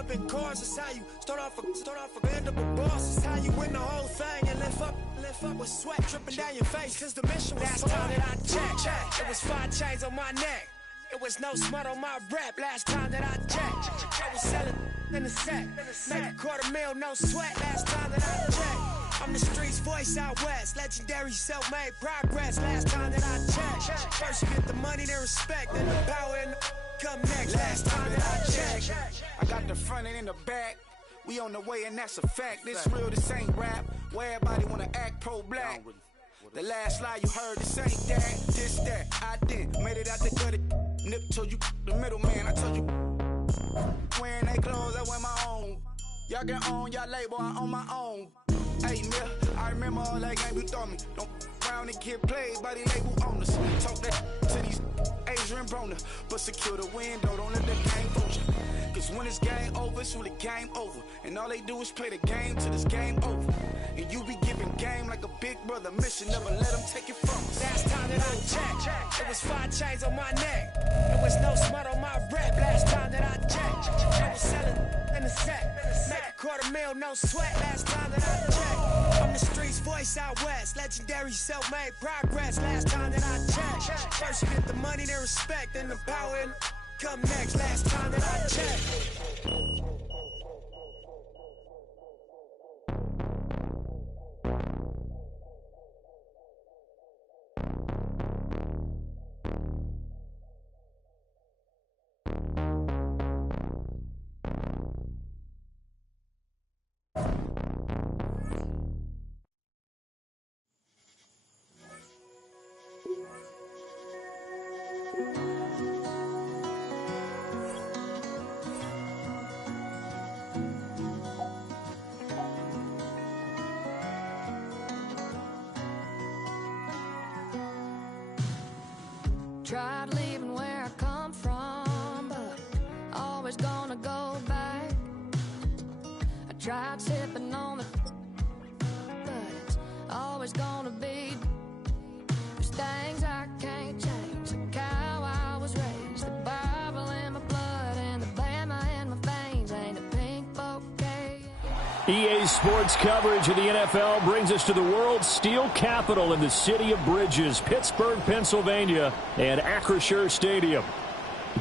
up in cars. It's how you start off a end up a boss. It's how you win the whole thing and lift up with sweat dripping down your face. Cause the mission was last time that I checked. It was 5 chains on my neck. It was no smut on my rap. Last time that I checked. I was selling in the set. Make a $250,000, no sweat. Last time that I checked. I'm the streets voice out west. Legendary self-made progress. Last time that I checked. First you get the money, then respect. Then the power and the come next. Last time that I checked. I got the front and in the back. We on the way and that's a fact. This real, this ain't rap. Where everybody wanna act pro-black. The last lie you heard, this ain't that. This that, I did. Made it out the gutter. Nip told you the middleman. I told you wearing they clothes, I wear my own. Y'all get on y'all label, I own my own. Hey, Mill, I remember all that game you thought me. Don't round and get played by the label owners. Talk that to these Adrian Broner. But secure the window, don't let the game fool you. Cause when it's game over, it's really game over. And all they do is play the game till it's game over. And you be giving game like a big brother mission. Never let them take it from us. Last time that I checked, it was 5 chains on my neck. It was no smut on my rap. Last time that I checked, I was selling in the set. Make a $250,000, no sweat. Last time that I checked. I'm the streets voice out west. Legendary self-made progress. Last time that I checked. First you get the money, then respect. Then the power and come next. Last time that I checked. Tried leaving where I come from, but always gonna go back. I tried sipping on the, but it's always gonna be. There's things I can't change, like how I was raised. The Bible in my blood and the Bama in my veins. Ain't a pink bouquet. EA Sports coverage of the NFL brings us to the world's steel capital in the city of Bridges, Pittsburgh, Pennsylvania, and Acrisure Stadium.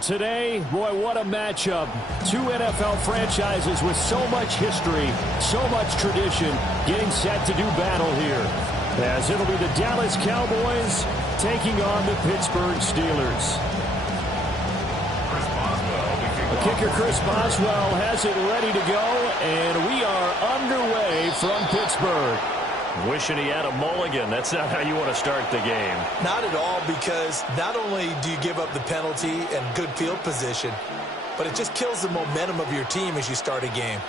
Today, boy, what a matchup. 2 NFL franchises with so much history, so much tradition, getting set to do battle here. As it'll be the Dallas Cowboys taking on the Pittsburgh Steelers. Kicker Chris Boswell has it ready to go, and we are underway from Pittsburgh. Wishing he had a mulligan. That's not how you want to start the game. Not at all, because not only do you give up the penalty and good field position, but it just kills the momentum of your team as you start a game.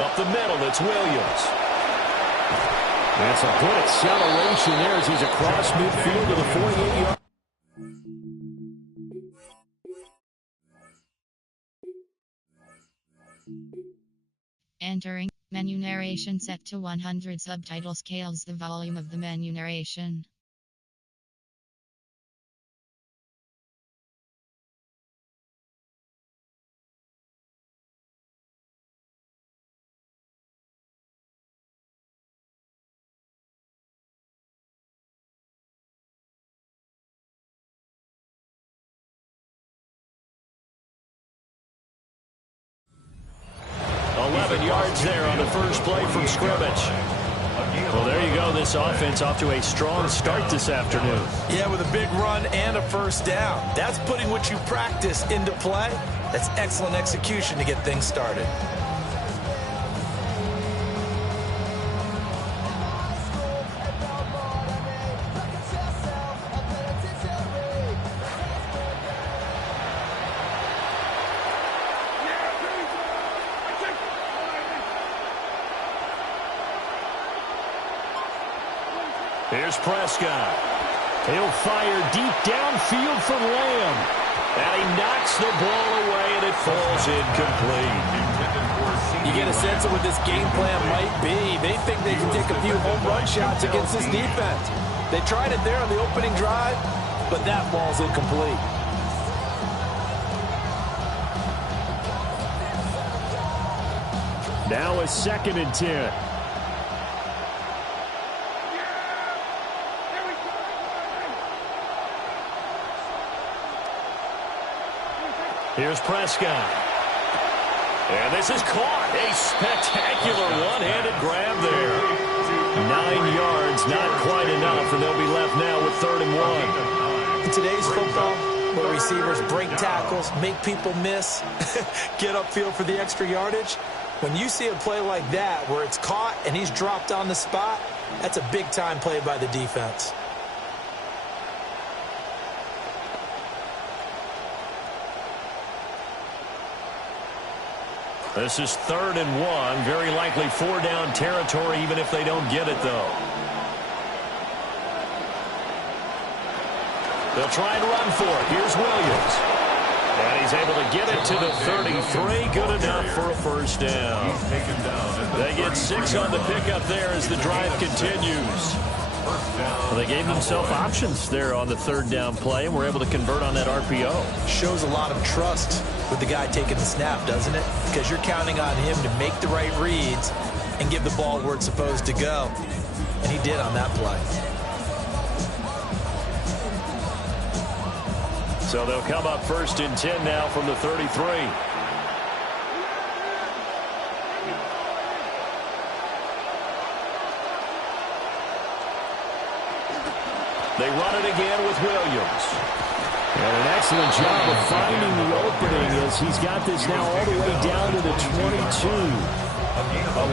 Up the middle, it's Williams. That's a good acceleration there as he's across midfield to the 48-yard. Entering. Menu narration set to 100. Subtitle scales the volume of the menu narration. Yards there on the first play from scrimmage. Well, there you go. This offense off to a strong start this afternoon. Yeah, with a big run and a first down. That's putting what you practice into play. That's excellent execution to get things started. Here's Prescott. He'll fire deep downfield for Lamb. And he knocks the ball away, and it falls incomplete. You get a sense of what this game plan might be. They think they can take a few home run shots against this defense. They tried it there on the opening drive, but that ball's incomplete. Now a 2nd and 10. Here's Prescott. And this is caught. A spectacular one-handed grab there. 9 yards, not quite enough, and they'll be left now with 3rd and 1. In today's football, where receivers break tackles, make people miss, get upfield for the extra yardage, when you see a play like that where it's caught and he's dropped on the spot, that's a big-time play by the defense. This is 3rd and 1. Very likely 4-down territory, even if they don't get it, though. They'll try and run for it. Here's Williams. And he's able to get it to the 33. Good enough for a 1st down. They get 6 on the pickup there as the drive continues. Well, they gave themselves options there on the 3rd down play and were able to convert on that RPO. Shows a lot of trust with the guy taking the snap, doesn't it? Because you're counting on him to make the right reads and give the ball where it's supposed to go. And he did on that play. So they'll come up 1st and 10 now from the 33. They run it again with Williams. And an excellent job of finding the opening as he's got this now all the way down to the 22.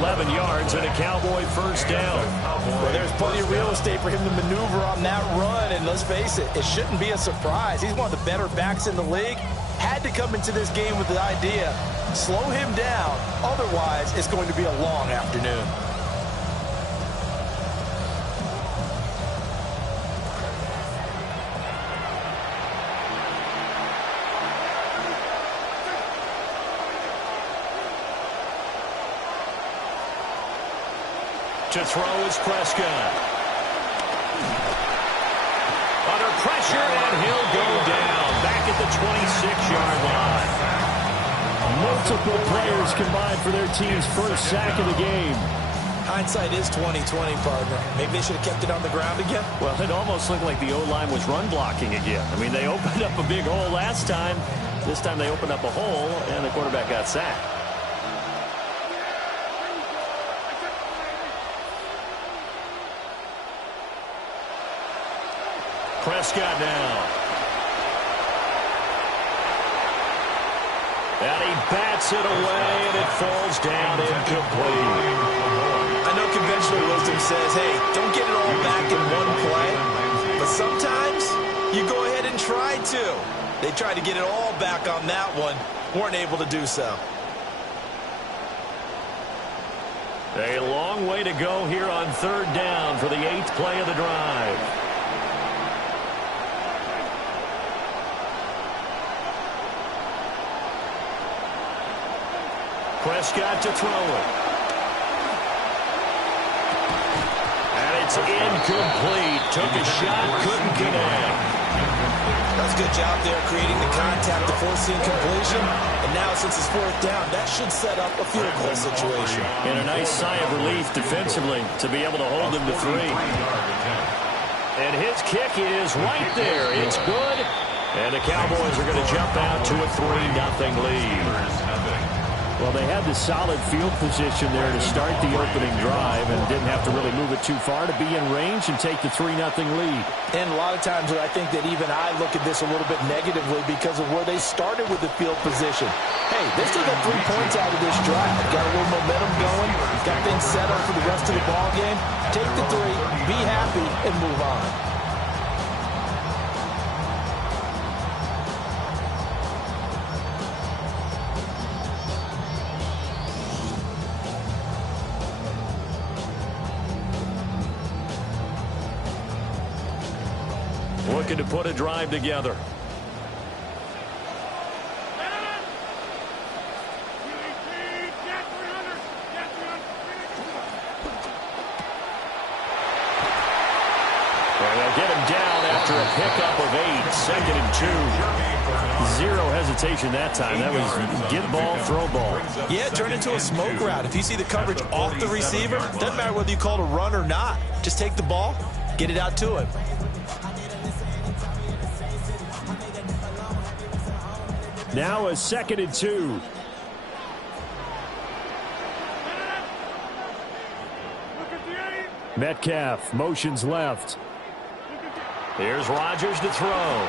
11 yards and a Cowboy 1st down. Well, there's plenty of real estate for him to maneuver on that run, and let's face it, it shouldn't be a surprise. He's one of the better backs in the league. Had to come into this game with the idea, slow him down, otherwise it's going to be a long afternoon. To throw is Prescott. Under pressure, and he'll go down. Back at the 26-yard line. Multiple players combined for their team's 1st sack of the game. Hindsight is 20/20, partner. Maybe they should have kept it on the ground again. Well, it almost looked like the O-line was run blocking again. I mean, they opened up a big hole last time. This time they opened up a hole, and the quarterback got sacked. Prescott now. And he bats it away, and it falls down incomplete. I know conventional wisdom says, hey, don't get it all back in one play. But sometimes you go ahead and try to. They tried to get it all back on that one. Weren't able to do so. A long way to go here on 3rd down for the 8th play of the drive. Prescott to throw it. And it's incomplete. Took a shot, couldn't connect. That's a good job there, creating the contact, the forcing completion. And now, since it's 4th down, that should set up a field goal situation. And a nice sigh of relief defensively to be able to hold him to 3. And his kick is right there. It's good. And the Cowboys are going to jump out to a 3-0 lead. Well, they had the solid field position there to start the opening drive and didn't have to really move it too far to be in range and take the 3-0 lead. And a lot of times I think that even I look at this a little bit negatively because of where they started with the field position. Hey, they still got 3 points out of this drive. Got a little momentum going. Got things set up for the rest of the ball game. Take the 3, be happy, and move on. looking to put a drive together. And they'll get him down after a pickup of 8, 2nd and 2. Zero hesitation that time. That was get ball, throw ball. Yeah, turn into a smoke route. If you see the coverage off the receiver, doesn't matter whether you call it a run or not. Just take the ball, get it out to him. Now a 2nd and 2. Metcalf motions left. Here's Rodgers to throw.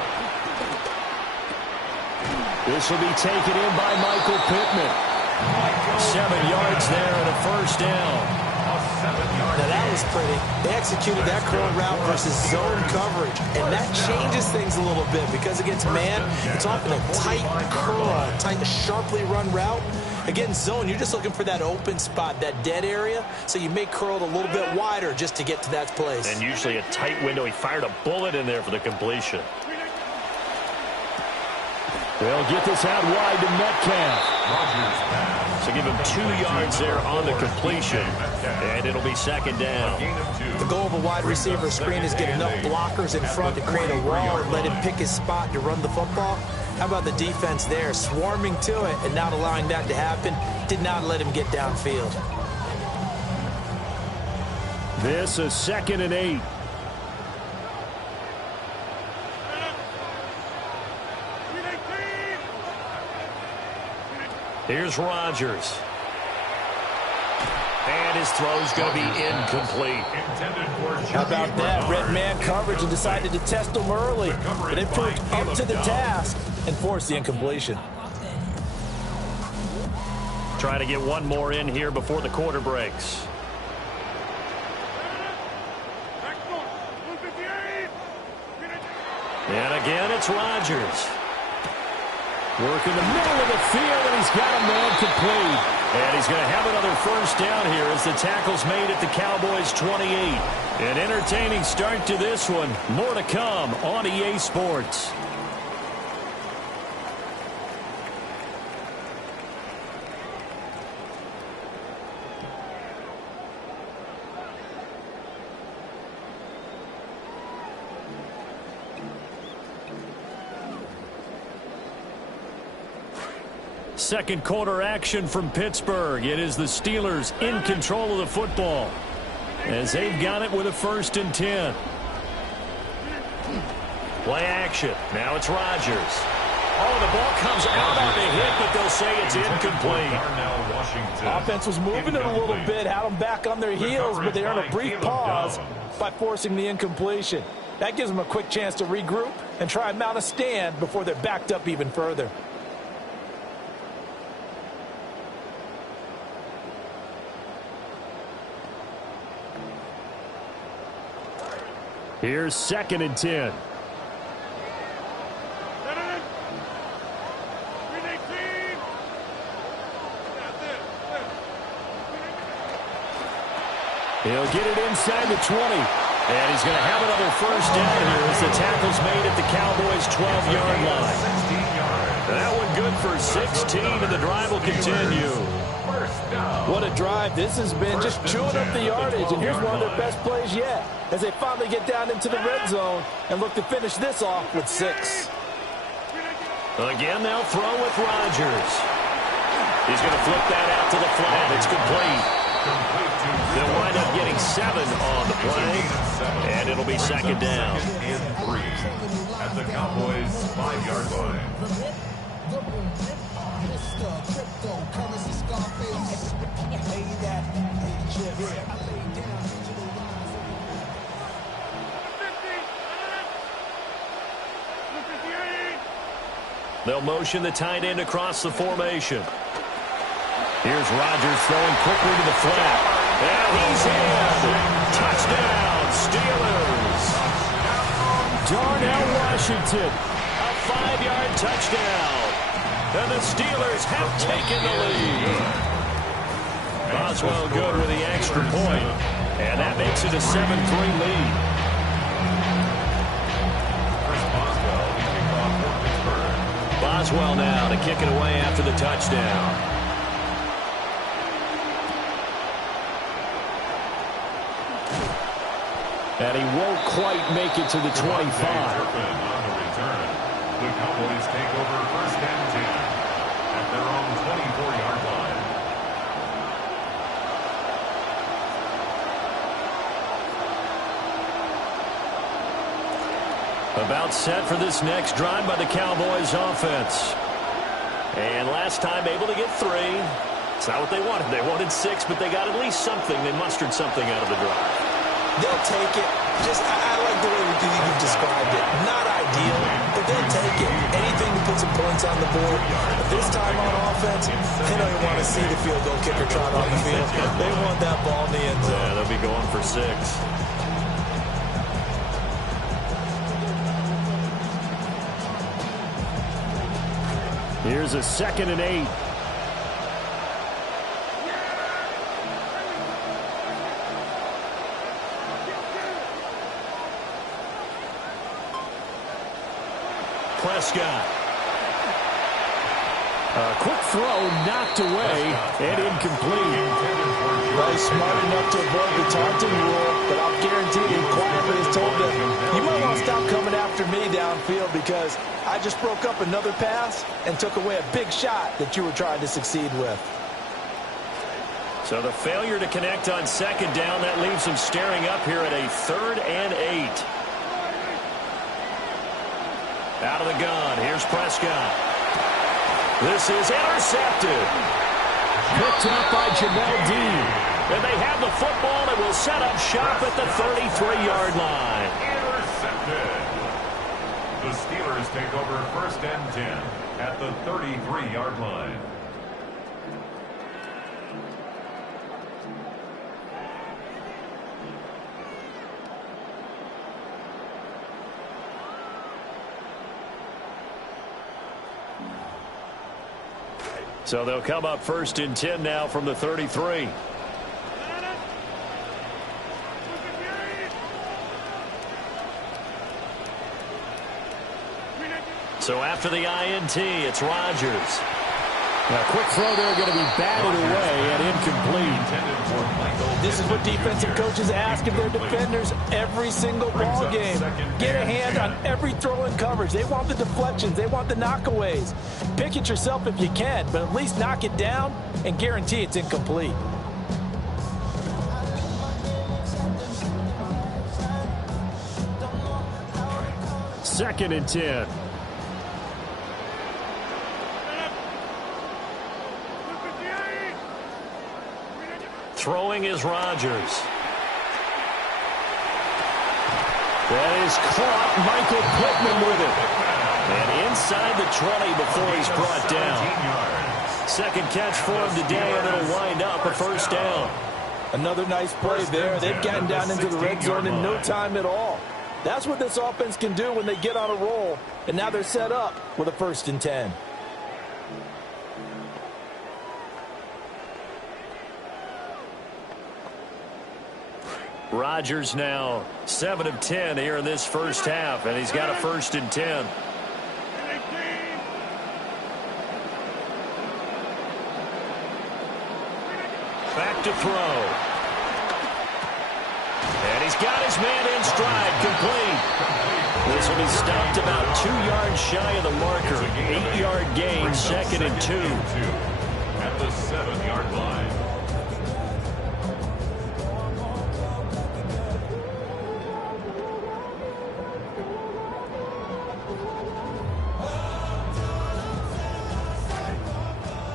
This will be taken in by Michael Pittman. 7 yards there and a first down. Now that was pretty. They executed that curl route versus zone coverage, and that changes things a little bit because against man, it's often a tight curl, tight, sharply run route. Against zone, you're just looking for that open spot, that dead area, so you may curl it a little bit wider just to get to that place. And usually a tight window. He fired a bullet in there for the completion. They'll get this out wide to Metcalf. So give him 2 yards there on the completion, and it'll be 2nd down. The goal of a wide receiver screen is get enough blockers in front to create a wall and let him pick his spot to run the football. How about the defense there, swarming to it and not allowing that to happen? Did not let him get downfield. This is 2nd and 8. Here's Rodgers. And his throw's going to be incomplete. How about that? Red man coverage and decided to test him early. But it proved up to the task and forced the incompletion. Trying to get one more in here before the quarter breaks. And again, it's Rodgers. Work in the middle of the field, and he's got a man complete. And he's going to have another first down here as the tackle's made at the Cowboys' 28. An entertaining start to this one. More to come on EA Sports. Second quarter action from Pittsburgh. It is the Steelers in control of the football as they've got it with a 1st and 10. Play action. Now it's Rodgers. Oh, the ball comes out on the hit, but they'll say it's incomplete. Offense was moving it a little bit, had them back on their heels, but they earned a brief pause by forcing the incompletion. That gives them a quick chance to regroup and try and mount a stand before they're backed up even further. Here's 2nd and 10. He'll get it inside the 20. And he's going to have another first down here as the tackle's made at the Cowboys' 12-yard line. That one good for 16, and the drive will continue. What a drive. This has been just chewing up the yardage, and here's one of their best plays yet as they finally get down into the red zone and look to finish this off with 6. Again, they'll throw with Rodgers. He's going to flip that out to the flat. It's complete. They'll wind up getting 7 on the play, and it'll be 2nd down. At the Cowboys' 5-yard line. They'll motion the tight end across the formation. Here's Rodgers throwing quickly to the flat. And he's in. Touchdown, Steelers. Darnell Washington. A 5-yard touchdown. And the Steelers have taken the lead. Boswell good with the extra point. And that makes it a 7-3 lead. Boswell now to kick it away after the touchdown. And he won't quite make it to the 25. On the return, the Cowboys take over first and 10 at their own 24-yard line. About set for this next drive by the Cowboys offense. And last time able to get 3. It's not what they wanted. They wanted 6, but they got at least something. They mustered something out of the drive. They'll take it. I like the way you've described it. Not ideal, but they'll take it. Anything to put some points on the board. But this time on offense, they don't even want to see the field goal kicker trot on the field. They want that ball in the end zone. Yeah, they'll be going for 6. Here's a 2nd and 8. Prescott. A quick throw knocked away and incomplete. Well, he's smart enough to avoid the taunting rule, but I'll guarantee he quietly has told them, you might want to stop coming after me downfield because I just broke up another pass and took away a big shot that you were trying to succeed with. So the failure to connect on 2nd down, that leaves him staring up here at a 3rd and 8. Out of the gun, here's Prescott. This is intercepted. Picked up by Jamel Dean. And they have the football and will set up shop at the 33-yard line. Intercepted. The Steelers take over first and 10 at the 33-yard line. So they'll come up first and 10 now from the 33. So after the INT, it's Rodgers. A quick throw there going to be batted away and incomplete. This is what defensive coaches ask of their defenders every single ball game. Get a hand on every throw in coverage. They want the deflections. They want the knockaways. Pick it yourself if you can, but at least knock it down and guarantee it's incomplete. Second and 10. Throwing is Rodgers. That is caught. Michael Pittman with it. And inside the 20 before he's brought down. Second catch for him today, and it'll wind up a first down. Another nice play there. They've gotten down into the red zone in no time at all. That's what this offense can do when they get on a roll. And now they're set up with a 1st and 10. Rodgers now 7 of 10 here in this first half, and he's got a 1st and 10. Back to throw. And he's got his man in stride, complete. This will be stopped about 2 yards shy of the marker. 8-yard gain, 2nd and 2. At the 7-yard line.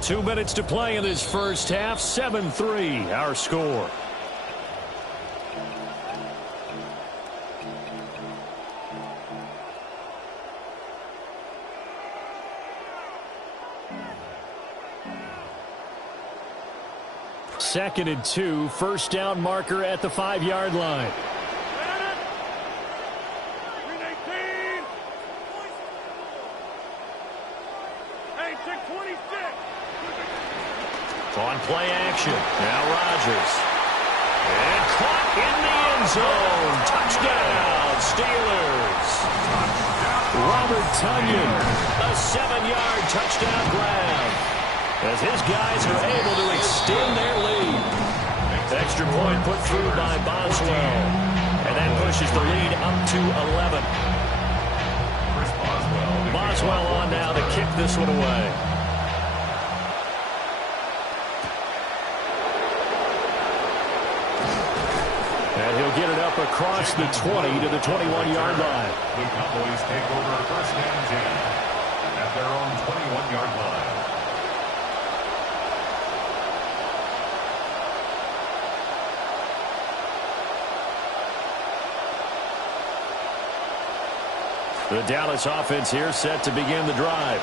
Two minutes to play in this first half. 7-3, our score. Second and 2, first down marker at the 5-yard line. On play action, now Rodgers. And caught in the end zone. Touchdown, Steelers. Robert Tonyan. A 7-yard touchdown grab as his guys are able to extend their lead. Extra point put through by Boswell. And that pushes the lead up to 11. Boswell on now to kick this one away. And he'll get it up across the 20 to the 21-yard line. The Cowboys take over first and 10 at their own 21-yard line. The Dallas offense here set to begin the drive.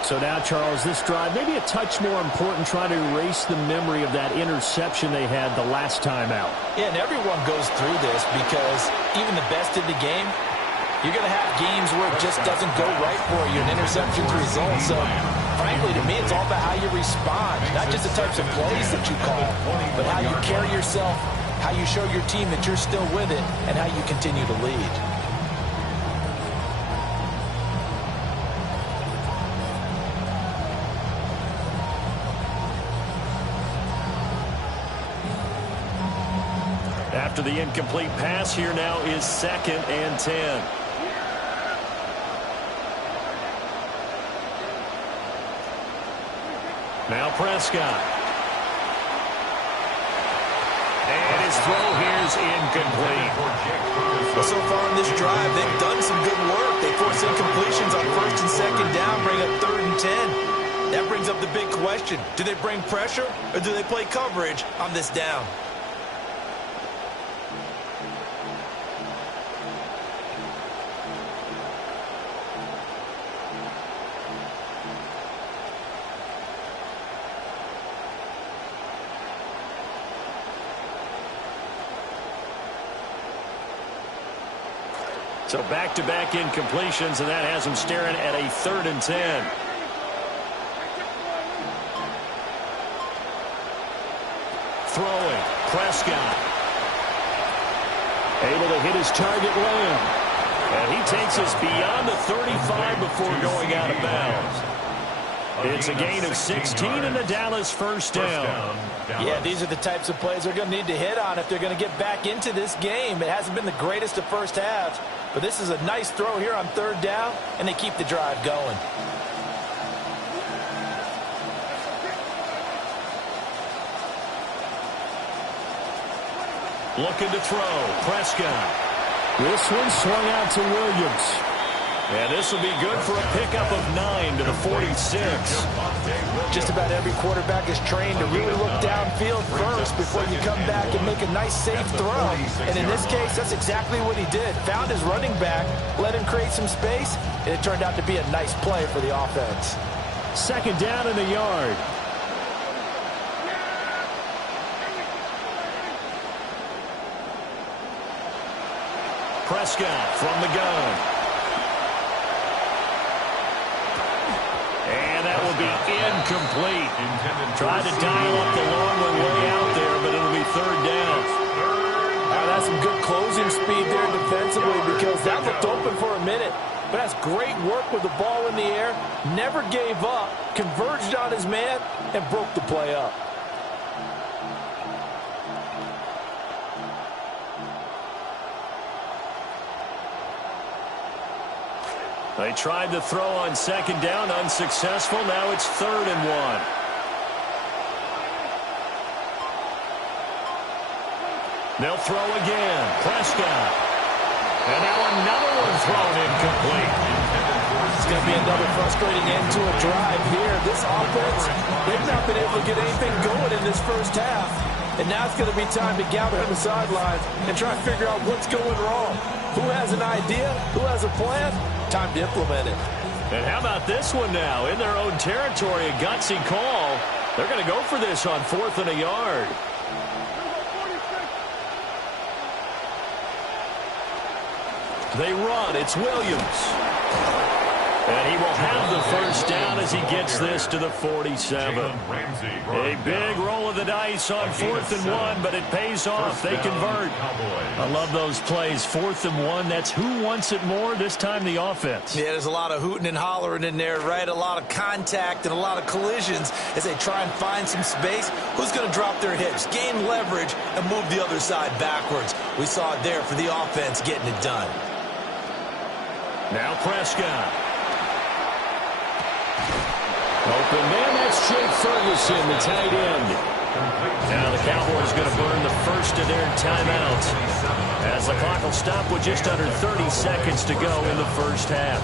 So now, Charles, this drive maybe a touch more important, trying to erase the memory of that interception they had the last time out. Yeah, and everyone goes through this because even the best in the game, you're going to have games where it just doesn't go right for you, and interceptions result. So, frankly, to me, it's all about how you respond, not just the types of plays that you call, but how you carry yourself, how you show your team that you're still with it, and how you continue to lead. After the incomplete pass, here now is 2nd and 10. Now Prescott. And his throw here is incomplete. Well, so far in this drive, they've done some good work. They force incompletions on 1st and 2nd down, bring up 3rd and 10. That brings up the big question. Do they bring pressure or do they play coverage on this down? So back-to-back incompletions, and that has him staring at a 3rd and 10. Throwing, Prescott. Able to hit his target Williams. And he takes us beyond the 35 before going out of bounds. It's a gain of 16 and the Dallas first down. Yeah, these are the types of plays they're going to need to hit on if they're going to get back into this game. It hasn't been the greatest of first halves, but this is a nice throw here on 3rd down, and they keep the drive going. Looking to throw, Prescott. This one swung out to Williams. And this will be good for a pickup of 9 to the 46. Just about every quarterback is trained to really look downfield first before you come back and make a nice, safe throw. And in this case, that's exactly what he did. Found his running back, let him create some space, and it turned out to be a nice play for the offense. 2nd down and a yard. Prescott from the gun. And that will be incomplete. Tried to dial up the long one way out there, but it'll be 3rd down. That's some good closing speed there defensively because that looked open for a minute. But that's great work with the ball in the air. Never gave up, converged on his man, and broke the play up. They tried to throw on 2nd down, unsuccessful. Now it's 3rd and 1. They'll throw again. Prescott. And now another one thrown incomplete. It's going to be another frustrating end to a drive here. This offense, they've not been able to get anything going in this first half. And now it's going to be time to gather on the sidelines and try to figure out what's going wrong. Who has an idea? Who has a plan? Time to implement it. And how about this one now? In their own territory, a gutsy call. They're going to go for this on 4th and a yard. They run. It's Williams. And he will have the first down as he gets this to the 47. A big roll of the dice on 4th and 1, but it pays off. They convert. I love those plays. 4th and 1, that's who wants it more, this time the offense. Yeah, there's a lot of hooting and hollering in there, right? A lot of contact and a lot of collisions as they try and find some space. Who's going to drop their hips, gain leverage, and move the other side backwards? We saw it there for the offense getting it done. Now Prescott. Open man, that's Jake Ferguson, the tight end. Now the Cowboys going to burn the first of their timeouts as the clock will stop with just under 30 seconds to go in the first half.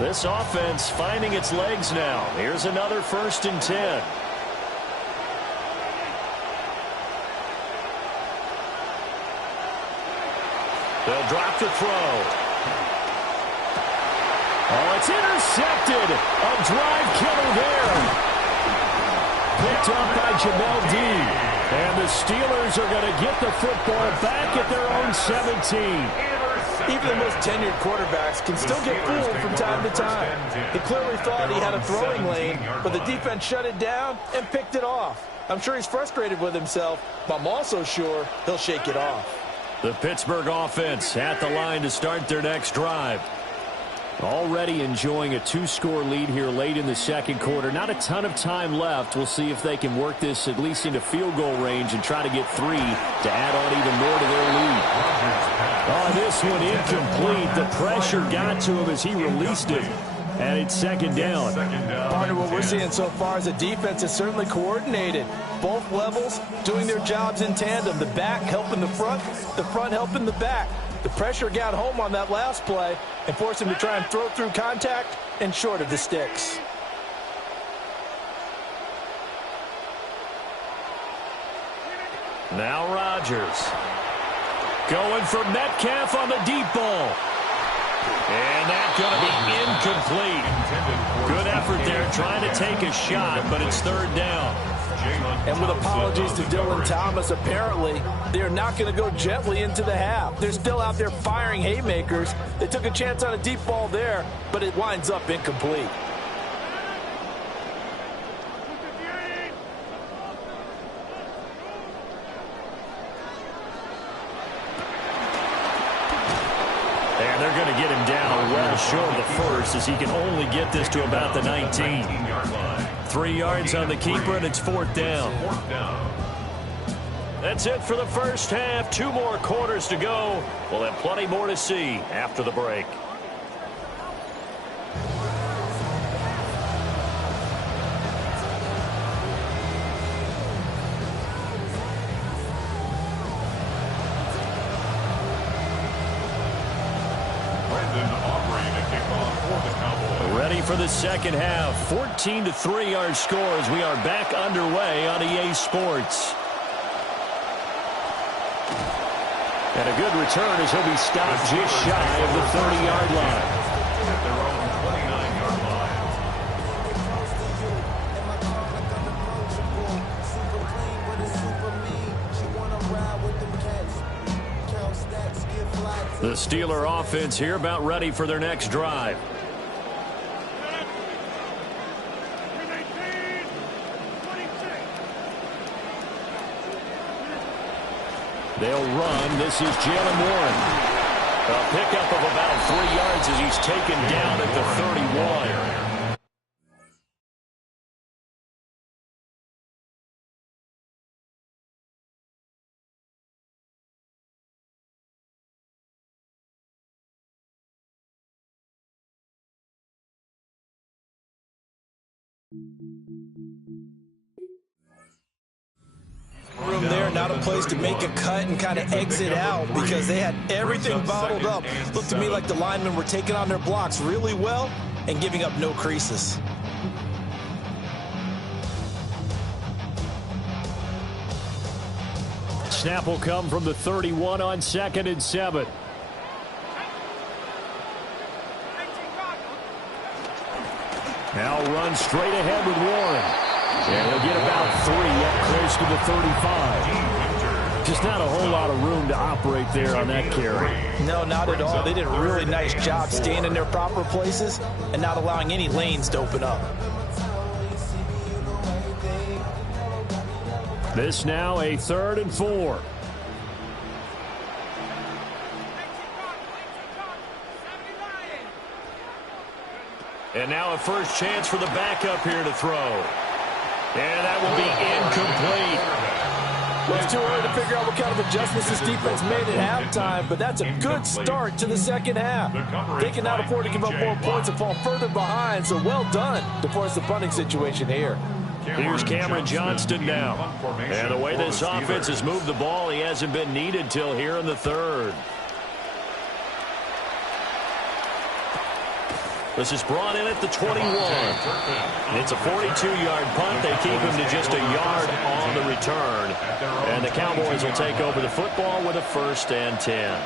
This offense finding its legs now. Here's another 1st and 10. They'll drop the throw. Oh, it's intercepted. A drive killer there. Picked up by Jamel Dean. And the Steelers are going to get the football back at their own 17. Even the most tenured quarterbacks can still get fooled from time to time. He clearly thought he had a throwing lane, but the defense shut it down and picked it off. I'm sure he's frustrated with himself, but I'm also sure he'll shake it off. The Pittsburgh offense at the line to start their next drive. Already enjoying a 2-score lead here late in the second quarter. Not a ton of time left. We'll see if they can work this at least into field goal range and try to get 3 to add on even more to their lead. Oh, this one incomplete. The pressure got to him as he released it. And it's 2nd down. Partner, what we're seeing so far is the defense is certainly coordinated. Both levels doing their jobs in tandem. The back helping the front helping the back. The pressure got home on that last play and forced him to try and throw through contact and short of the sticks. Now Rodgers. Going for Metcalf on the deep ball. And that's going to be incomplete. Good effort there trying to take a shot, but it's 3rd down. And with apologies to Dylan Thomas, apparently they're not going to go gently into the half. They're still out there firing haymakers. They took a chance on a deep ball there, but it winds up incomplete. And they're going to get him down well short of the first as he can only get this to about the 19. 3 yards on the keeper, and it's 4th down. That's it for the first half. 2 more quarters to go. We'll have plenty more to see after the break. Ready for the second half. 14-3 our scores. We are back underway on EA Sports. And a good return as he'll be stopped just shy of the 30-yard line. At their own 29-yard line. The Steeler offense here about ready for their next drive. They'll run. This is Jalen Warren. A pickup of about 3 yards as he's taken down at the 31. Room there, not a place to make a cut and kind of exit out because they had everything bottled up. Looked to me like the linemen were taking on their blocks really well and giving up no creases. Snap will come from the 31 on 2nd and 7. Now run straight ahead with Warren. And he'll get about 3 up close to the 35. Just not a whole lot of room to operate there on that carry. No, not at all. They did a really nice job staying in their proper places and not allowing any lanes to open up. This now a 3rd and 4. And now a first chance for the backup here to throw. And that will be incomplete. Well, it's too early to figure out what kind of adjustments this defense made at halftime, but that's a good start to the second half. They cannot afford to give up more points and fall further behind, so well done to force the punting situation here. Here's Cameron Johnston now. And the way this offense has moved the ball, he hasn't been needed till here in the 3rd. This is brought in at the 21. It's a 42-yard punt. They keep him to just a yard on the return. And the Cowboys will take over the football with a 1st and 10.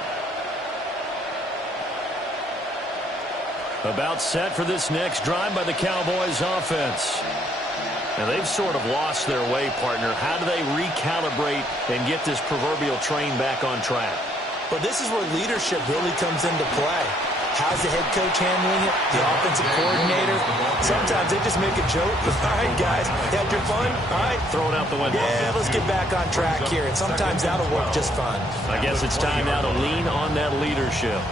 About set for this next drive by the Cowboys offense. Now, they've sort of lost their way, partner. How do they recalibrate and get this proverbial train back on track? Well, this is where leadership really comes into play. How's the head coach handling it? The offensive coordinator? Sometimes they just make a joke. All right, guys, had your fun? All right. Throw it out the window. Yeah, let's get back on track here. And sometimes that'll work just fine. I guess it's time now to lean on that leadership.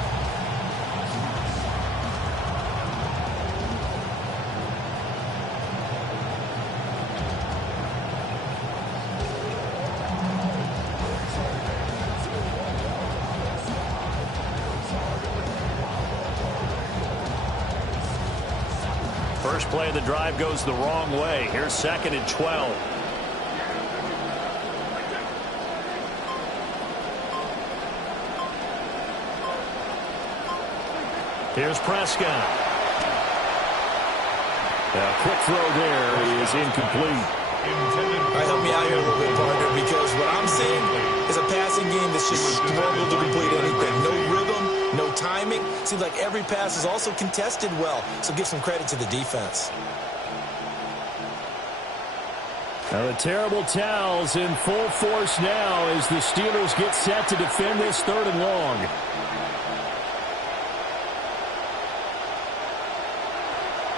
First play of the drive goes the wrong way. Here's 2nd and 12. Here's Prescott. A quick throw there is incomplete. All right, help me out here a little bit, partner, because what I'm seeing is a passing game that's just struggled to complete anything. No rhythm, no timing. Seems like every pass is also contested well, so give some credit to the defense. Now the terrible towels in full force now as the Steelers get set to defend this 3rd and long.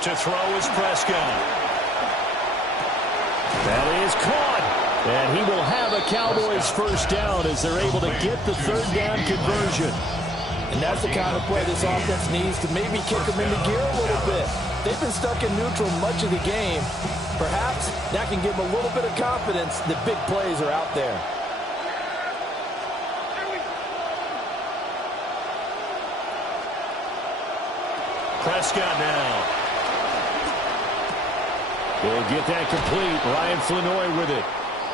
To throw is Prescott. That is caught. And he will have a Cowboys 1st down as they're able to get the 3rd down conversion. And that's the kind of play this offense needs to maybe kick them into gear a little bit. They've been stuck in neutral much of the game. Perhaps that can give them a little bit of confidence that big plays are out there. Prescott now. We'll get that complete. Ryan Flanoy with it.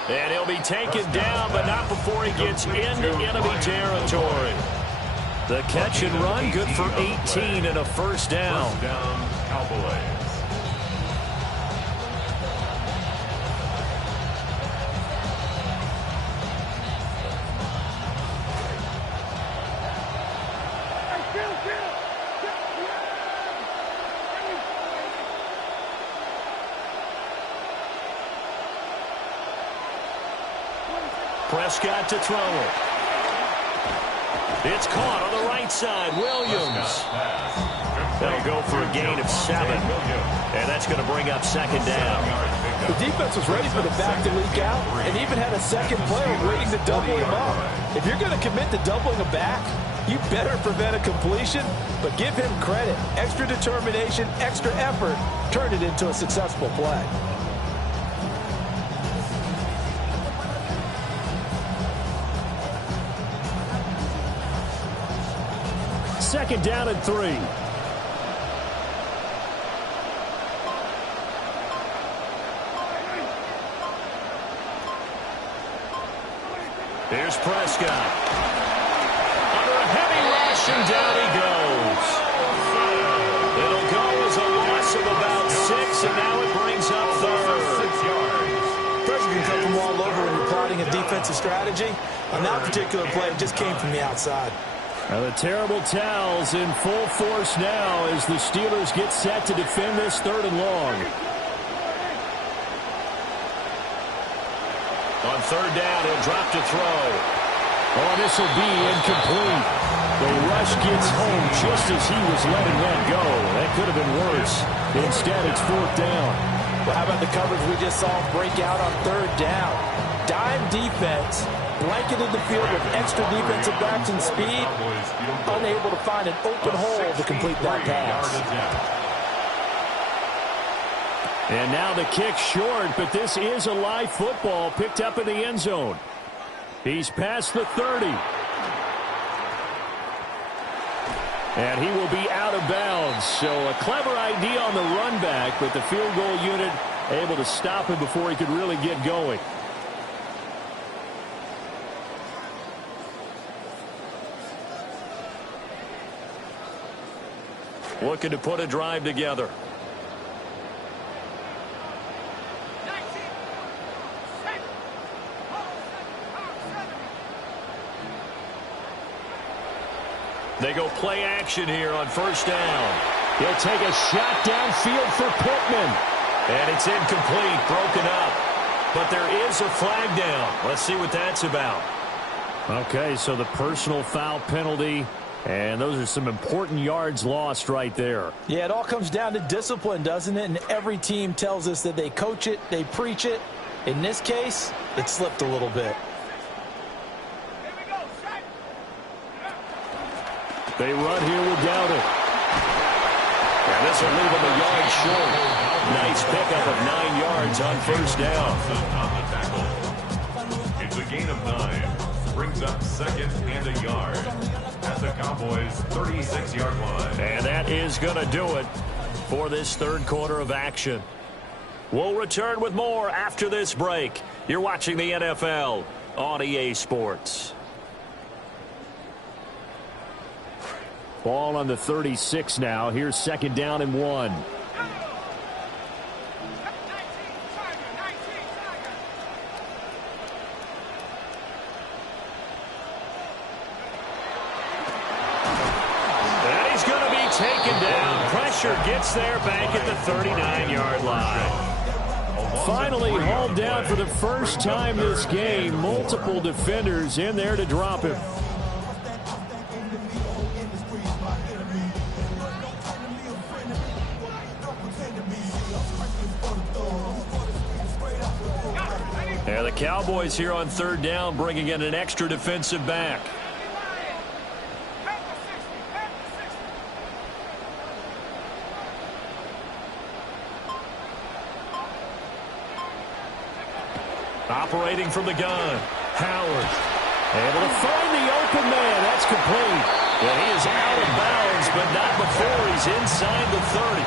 And he'll be taken down, but not before he gets into enemy territory. The catch and run, good for 18 and a 1st down. 1st down, Cowboys. Prescott to throw it. It's caught on the right side. Williams. That'll go for a gain of 7. And that's going to bring up 2nd down. The defense was ready for the back to leak out and even had a second player waiting to double him up. If you're going to commit to doubling a back, you better prevent a completion, but give him credit. Extra determination, extra effort, turn it into a successful play. Second down and 3. Here's Prescott. Under a heavy rush, and down he goes. It'll go as a loss of about 6, and now it brings up 3rd. 6 yards. Pressure can come from all over when you're plotting a defensive strategy. On that particular play, it just came from the outside. Now the terrible towels in full force now as the Steelers get set to defend this 3rd and long. On 3rd down, he'll drop to throw. Oh, this will be incomplete. The rush gets home just as he was letting that go. That could have been worse. Instead, it's 4th down. Well, how about the coverage we just saw break out on 3rd down? Dime defense, blanketed the field with extra defensive backs and speed, unable to find an open hole to complete that pass. And now the kick short, but this is a live football picked up in the end zone. He's past the 30. And he will be out of bounds. So a clever idea on the run back, but the field goal unit able to stop him before he could really get going. Looking to put a drive together. They go play action here on 1st down. He'll take a shot downfield for Pittman. And it's incomplete, broken up. But there is a flag down. Let's see what that's about. Okay, so the personal foul penalty, and those are some important yards lost right there. Yeah, it all comes down to discipline, doesn't it? And every team tells us that they coach it, they preach it. In this case, it slipped a little bit. They run here without it. And this will leave them a yard short. Nice pickup of 9 yards on 1st down. On the tackle. It's a gain of 9. Brings up 2nd and a yard at the Cowboys' 36-yard line. And that is going to do it for this 3rd quarter of action. We'll return with more after this break. You're watching the NFL on EA Sports. Ball on the 36 now. Here's 2nd down and 1. And he's going to be taken down. Pressure gets there back at the 39-yard line. Finally hauled down for the first time this game. Multiple defenders in there to drop him. Yeah, the Cowboys here on 3rd down bringing in an extra defensive back. Operating from the gun, Howard. Able to find the open man. That's complete. And he is out of bounds, but not before he's inside the 30.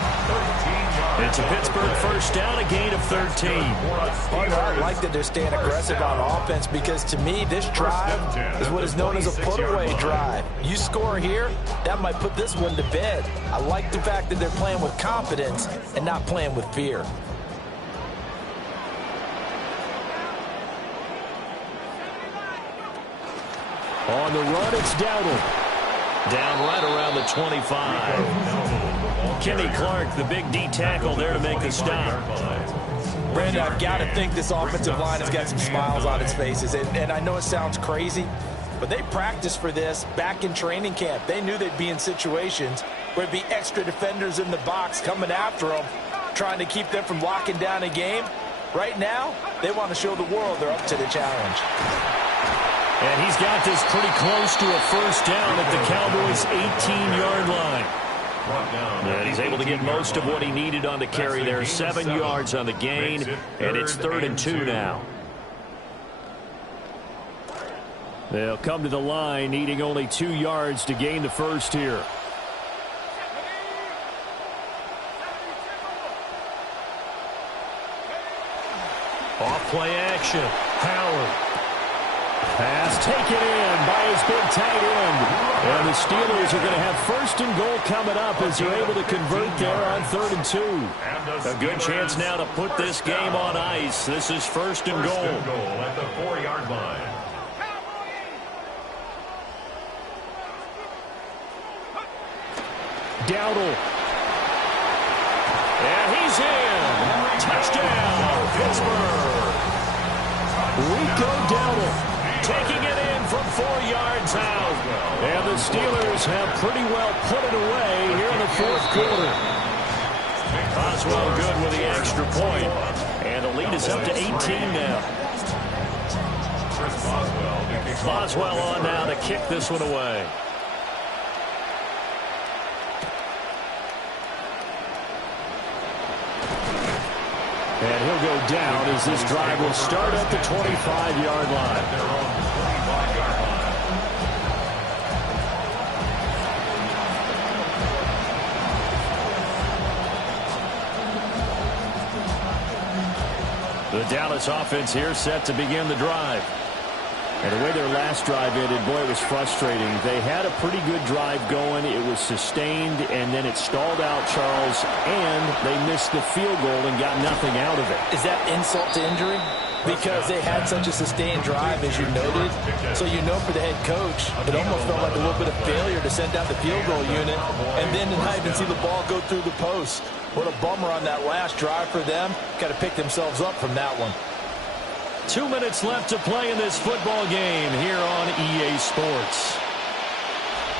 It's a Pittsburgh 1st down, a gain of 13. I like that they're staying aggressive on offense because, to me, this drive is what is known as a put-away drive. You score here, that might put this one to bed. I like the fact that they're playing with confidence and not playing with fear. On the run, it's Dowdle. Down right around the 25. Kenny Clark, the big D tackle there to make the stop. Brandon, I've got to think this offensive line has got some smiles on its faces. And I know it sounds crazy, but they practiced for this back in training camp. They knew they'd be in situations where it'd be extra defenders in the box coming after them, trying to keep them from locking down a game. Right now, they want to show the world they're up to the challenge. And he's got this pretty close to a 1st down at the Cowboys' 18-yard line. And he's able to get most of what he needed on the carry there. 7 yards on the gain, and it's 3rd and 2 now. They'll come to the line, needing only 2 yards to gain the first here. Off play action. Howard. Pass taken in by his big tight end. And the Steelers are going to have 1st and goal coming up as they're able to convert there on 3rd and 2. A good chance now to put this game on ice. This is 1st and goal. At the 4-yard line. Dowdle. And he's in. Touchdown, Pittsburgh. Rico Dowdle taking it in from 4 yards out. And the Steelers have pretty well put it away here in the fourth quarter. Boswell good with the extra point. And the lead is up to 18 now. Boswell on now to kick this one away. And he'll go down as this drive will start at the 25-yard line. The Dallas offense here set to begin the drive. And the way their last drive ended, boy, it was frustrating. They had a pretty good drive going. It was sustained, and then it stalled out, Charles, and they missed the field goal and got nothing out of it. Is that insult to injury? Because they had such a sustained drive, as you noted. So you know for the head coach, it almost felt like a little bit of failure to send down the field goal unit, and then to not even see the ball go through the post. What a bummer on that last drive for them. Got to pick themselves up from that one. 2 minutes left to play in this football game here on EA Sports.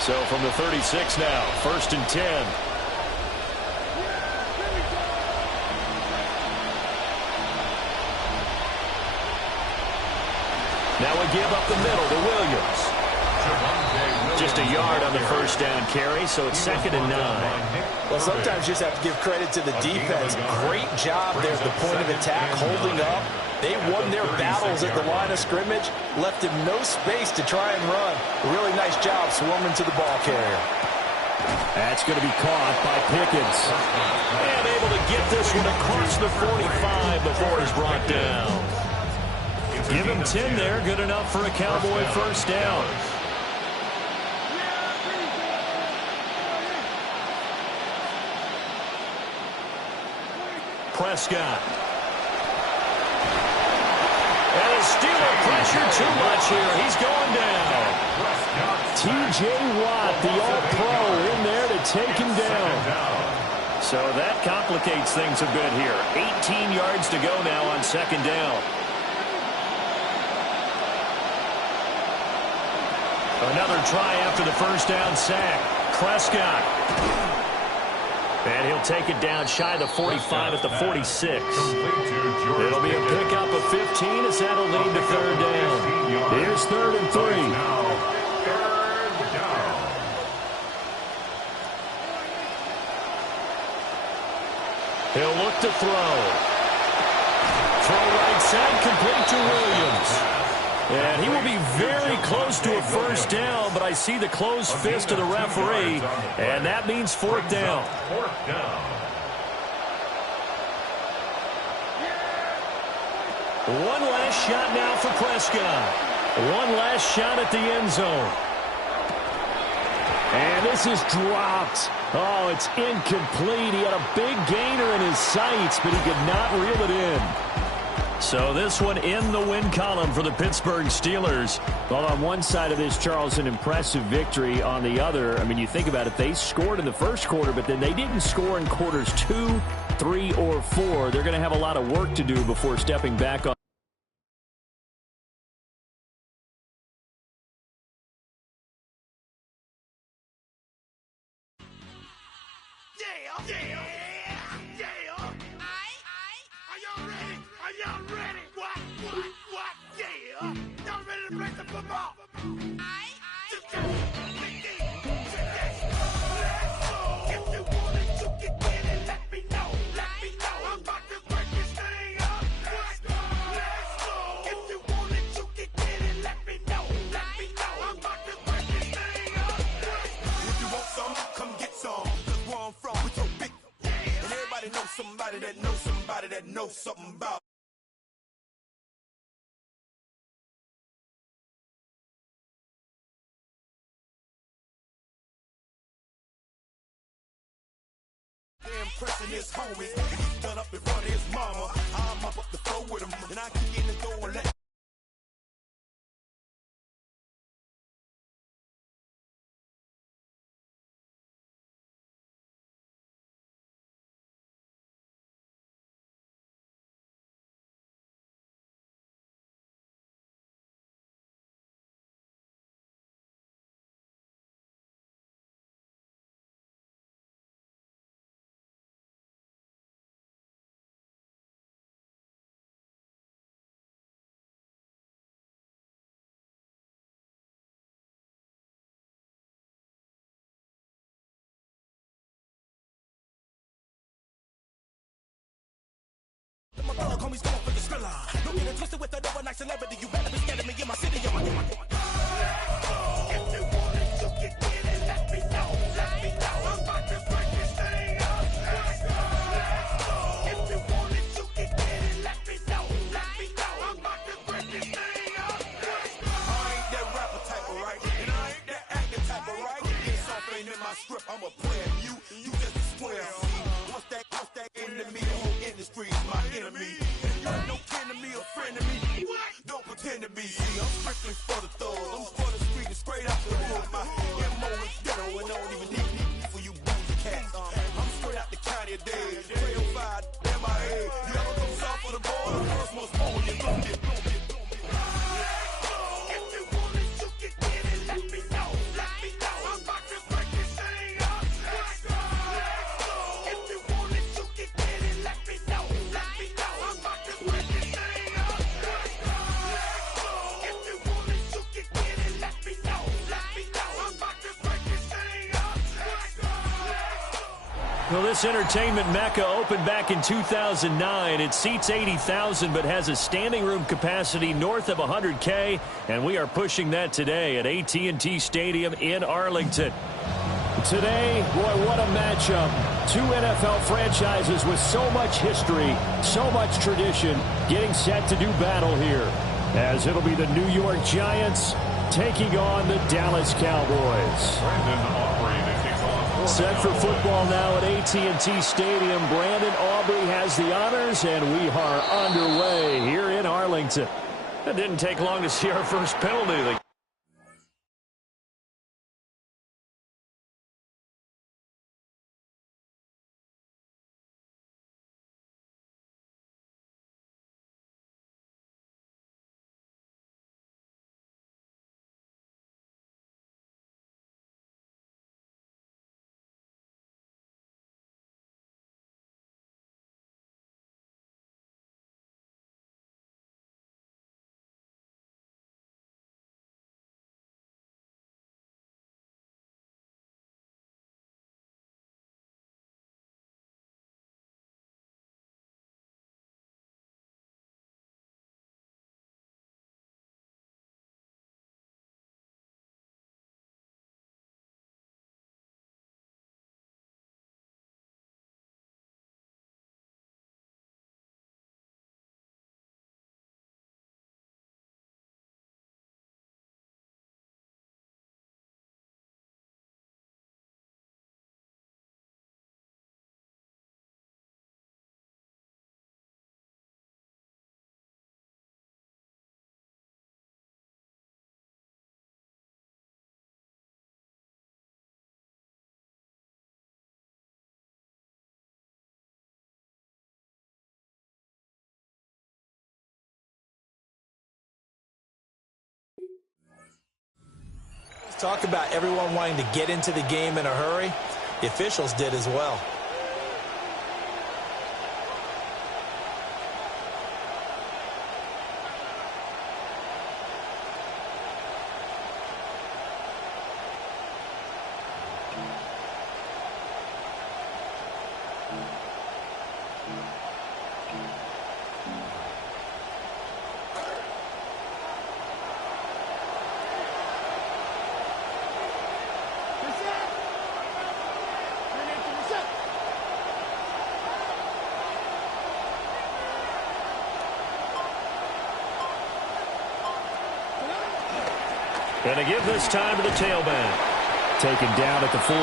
So from the 36 now, 1st and 10. Now we give up the middle to Williams. Just a yard on the first down carry, so it's 2nd and 9. Well, sometimes you just have to give credit to the defense. Great job there at the point of attack, holding up. They won their battles at the line of scrimmage, left him no space to try and run. A really nice job swarming to the ball carrier. That's going to be caught by Pickens. And able to get this one across the 45 before he's brought down. Give him 10 there, good enough for a Cowboy first down. Prescott. And the Steeler pressure too much here. He's going down. T.J. Watt, the All-Pro, in there to take him down. So that complicates things a bit here. 18 yards to go now on 2nd down. Another try after the first down sack. Prescott. And he'll take it down shy of the 45 at the 46. It'll be a pickup of 15 as that'll lead to 3rd down. Here's 3rd and 3. He'll look to throw. Throw right side, complete to Williams. And he will be very close to a first down, but I see the closed fist of the referee, and that means 4th down. One last shot now for Prescott. One last shot at the end zone. And this is dropped. Oh, it's incomplete. He had a big gainer in his sights, but he could not reel it in. So this one in the win column for the Pittsburgh Steelers. Well, on one side of this, Charles, an impressive victory. On the other, I mean, you think about it, they scored in the first quarter, but then they didn't score in quarters 2, 3, or 4. They're going to have a lot of work to do before stepping back on. Somebody that knows something about pressing his homies. He's done up in front of his mama. I'm up the floor with him, and I kick in the door and let Don't get it twisted with a overnight celebrity. You better be scared of me in my city. If you want it, you can get it. Let me know. I'm about to break this thing up. If you want it, you can get it. Let me know. I'm about to break this thing up. I ain't that rapper type of right, and I ain't that actor type of right. This off ain't in my script. I'm a player. You just a square. What's that enemy? The whole industry is my enemy. And you ain't no kin to me or friend to me. Don't pretend to be. See, I'm strictly for the thugs. I'm for the street and straight out the hood. My MO is ghetto and I don't even need for you boozy cats. I'm straight out the county of Dade. 305 MIA. You ever come south for the border? First most more you gon' get. If you want it, you can get it. Let me know. I'm about to break this thing up. If you want it, you can get it. Let me know. I'm about to break this thing up. If you want it, you can get it. Let me know. I'm about to break this thing up. Well, this entertainment mecca opened back in 2009. It seats 80,000 but has a standing room capacity north of 100K, and we are pushing that today at AT&T Stadium in Arlington. Today, boy, what a matchup. Two NFL franchises with so much history, so much tradition, getting set to do battle here, as it'll be the New York Giants taking on the Dallas Cowboys. Brandon Aubrey to kick off. Set for football now at AT&T Stadium. Brandon Aubrey has the honors, and we are underway here in Arlington. It didn't take long to see our first penalty. Talk about everyone wanting to get into the game in a hurry. The officials did as well. And to give this time to the tailback. Taken down at the 42.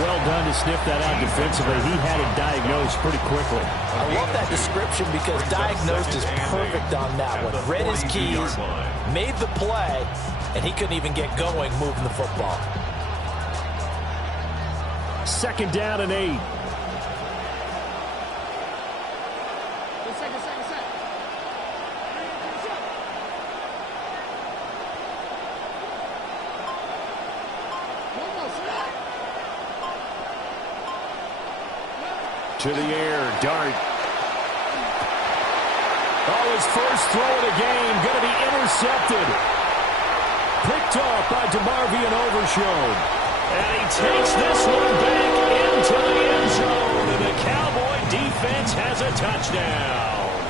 Well done to sniff that out defensively. He had it diagnosed pretty quickly. I love that description because diagnosed is perfect on that one. Read his keys, made the play, and he couldn't even get going moving the football. Second down and 8. To the air, Dart. Oh, his first throw of the game, going to be intercepted. Picked off by DeMarvion Overshown. And he takes this one back into the end zone. And the Cowboy defense has a touchdown.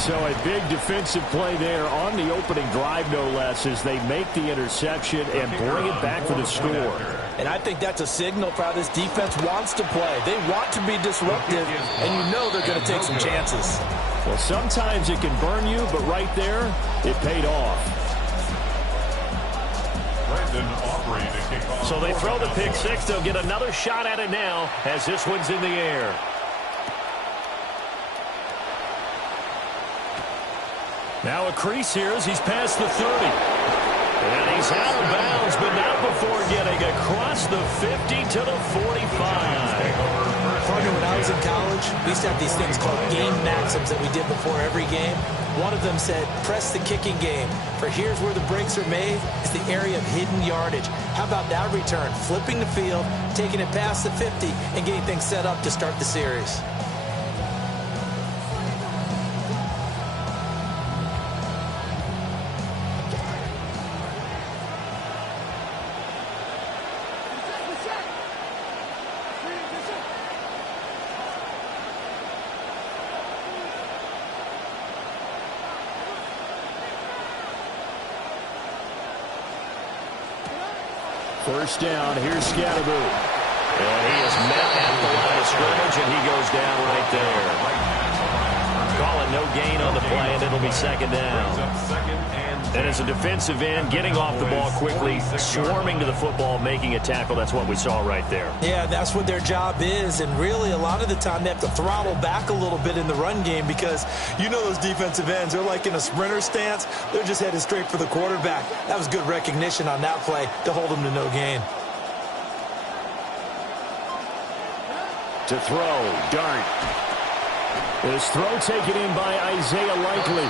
So a big defensive play there on the opening drive, no less, as they make the interception and bring it back for the score. And I think that's a signal for how this defense wants to play. They want to be disruptive, and you know they're going to take some chances. Well, sometimes it can burn you, but right there, it paid off. So they throw the pick six. They'll get another shot at it now as this one's in the air. Now a crease here as he's past the 30. And he's out of bounds, but not before getting across the 50 to the 45. Partner, when I was in college, we used to have these things called game maxims that we did before every game. One of them said, press the kicking game. For here's where the breaks are made. It's the area of hidden yardage. How about that return? Flipping the field, taking it past the 50, and getting things set up to start the series. First down, here's Scatteroo. And he is met at the line of scrimmage, and he goes down right there. Calling no gain on the play, and it'll be second down. And as a defensive end, getting off the ball quickly, swarming to the football, making a tackle, that's what we saw right there. Yeah, that's what their job is, and really a lot of the time they have to throttle back a little bit in the run game because you know those defensive ends, they're like in a sprinter stance. They're just headed straight for the quarterback. That was good recognition on that play to hold them to no gain. To throw, Dart. His throw taken in by Isaiah Likely.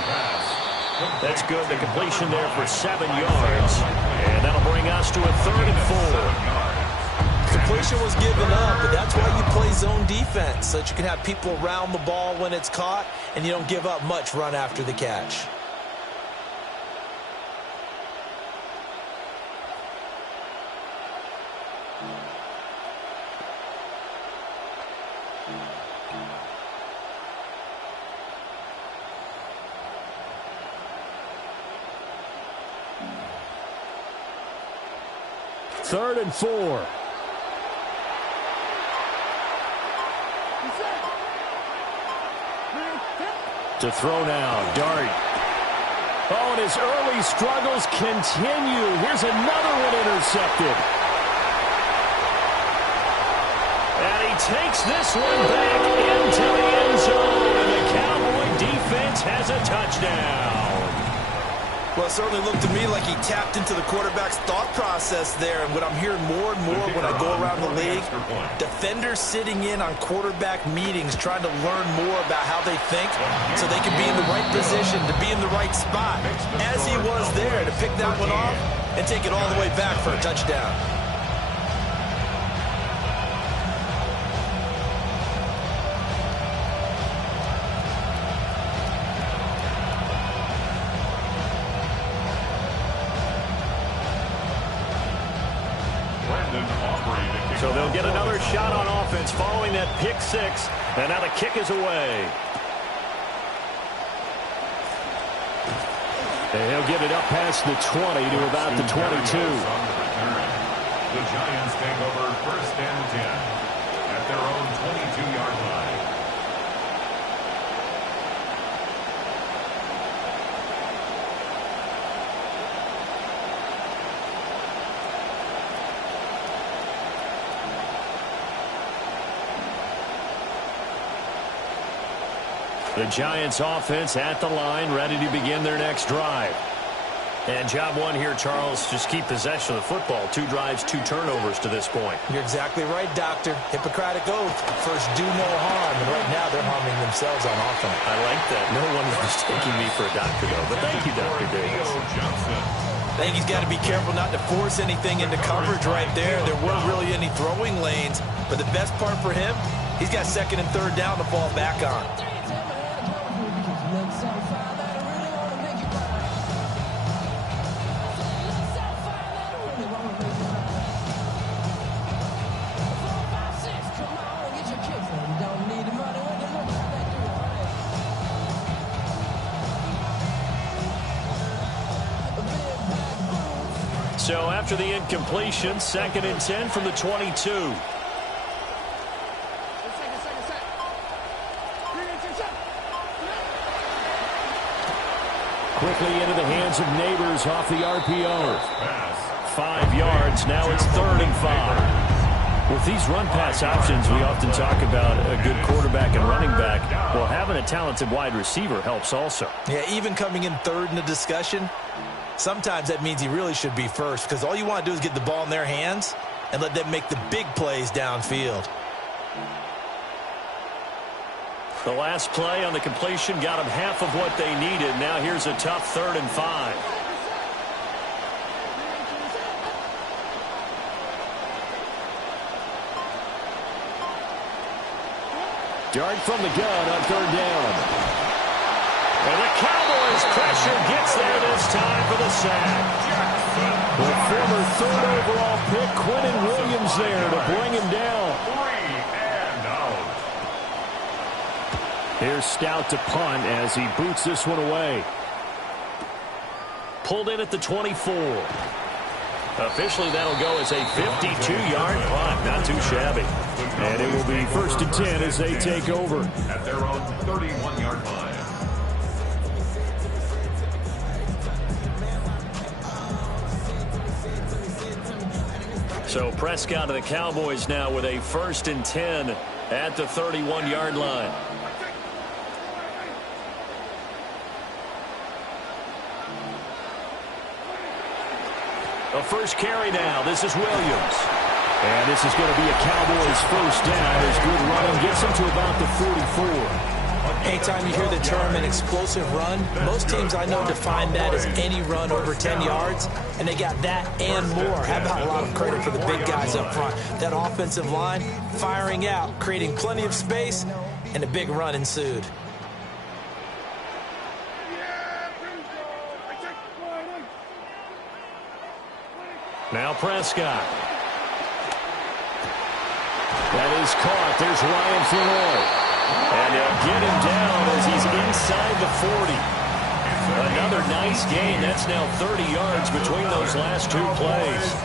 That's good. The completion there for 7 yards. And that'll bring us to a 3rd and 4. Completion was given up, but that's why you play zone defense, so that you can have people around the ball when it's caught, and you don't give up much run after the catch. Third and 4. To throw now, Dart. Oh, and his early struggles continue. Here's another one intercepted. And he takes this one back into the end zone, and the Cowboy defense has a touchdown. Well, it certainly looked to me like he tapped into the quarterback's thought process there. And what I'm hearing more and more when I go around the league, defenders sitting in on quarterback meetings trying to learn more about how they think so they can be in the right position, to be in the right spot, as he was there, to pick that one off and take it all the way back for a touchdown. So they'll get another shot on offense following that pick six, and now the kick is away. And he'll get it up past the 20 to about the 22. The Giants take over 1st and 10 at their own 22-yard line. The Giants offense at the line, ready to begin their next drive. And job one here, Charles, just keep possession of the football. 2 drives, 2 turnovers to this point. You're exactly right, Doctor. Hippocratic oath. First, do no harm. And right now, they're harming themselves on offense. I like that. No one is mistaking me for a doctor, though. But thank you, Dr. Davis. I think he's got to be careful not to force anything into coverage right there. There weren't really any throwing lanes. But the best part for him, he's got 2nd and 3rd down to fall back on. So after the incompletion, 2nd and 10 from the 22. Quickly into the hands of Neighbors off the RPO. 5 yards. Now it's 3rd and 5. With these run-pass options, we often talk about a good quarterback and running back. Well, having a talented wide receiver helps also. Yeah, even coming in 3rd in the discussion, sometimes that means he really should be first, because all you want to do is get the ball in their hands and let them make the big plays downfield. The last play on the completion got them half of what they needed. Now here's a tough 3rd and 5. Dart from the gun on 3rd down. And the Cowboys pressure gets there this time for the sack. The former 3rd overall pick, Quentin Williams, there to bring him down. Here's Stout to punt as he boots this one away. Pulled in at the 24. Officially, that'll go as a 52-yard punt. Not too shabby. And it will be 1st and 10 as they take over. At their own 31-yard line. So Prescott of the Cowboys now with a 1st and 10 at the 31-yard line. A first carry now. This is Williams. And this is going to be a Cowboys 1st down as good running gets them to about the 44. Anytime you hear the term an explosive run, most teams I know define that as any run over 10 yards, and they got that and more. How about a lot of credit for the big guys up front? That offensive line firing out, creating plenty of space, and a big run ensued. Now Prescott. That is caught. There's Ryan Floyd. And they'll get him down as he's inside the 40. Another nice gain. That's now 30 yards between those last 2 plays.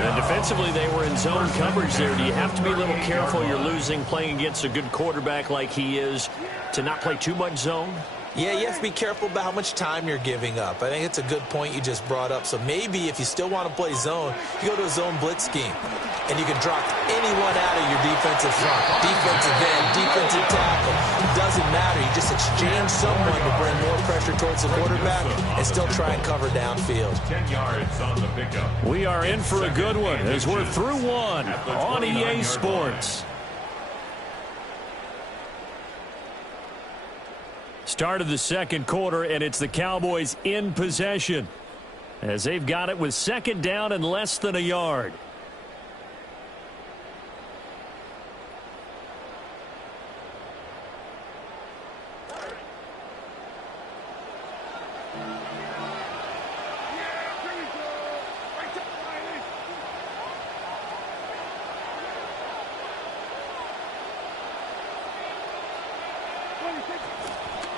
And defensively, they were in zone coverage there. Do you have to be a little careful? You're losing playing against a good quarterback like he is to not play too much zone? Yeah, you have to be careful about how much time you're giving up. I think it's a good point you just brought up. So maybe if you still want to play zone, you go to a zone blitz scheme. And you can drop anyone out of your defensive front. Defensive end, defensive tackle. It doesn't matter. You just exchange someone to bring more pressure towards the quarterback and still try and cover downfield. 10 yards on the pickup. We are in for a good one as we're through one on EA Sports. Start of the 2nd quarter, and it's the Cowboys in possession as they've got it with 2nd down and less than a yard.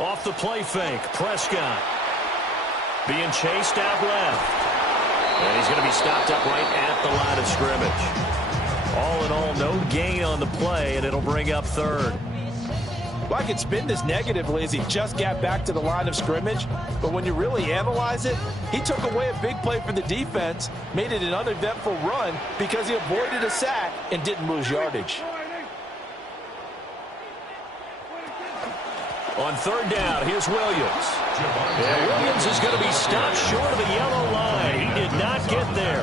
Off the play fake, Prescott being chased out left. And he's going to be stopped up right at the line of scrimmage. All in all, no gain on the play, and it'll bring up 3rd. Well, I could spin this negatively as he just got back to the line of scrimmage. But when you really analyze it, he took away a big play for the defense, made it an uneventful run because he avoided a sack and didn't lose yardage. On 3rd down, here's Williams. And Williams is going to be stopped short of the yellow line. He did not get there.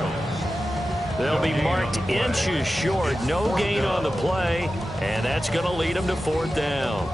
They'll be marked inches short. No gain on the play, and that's going to lead them to 4th down.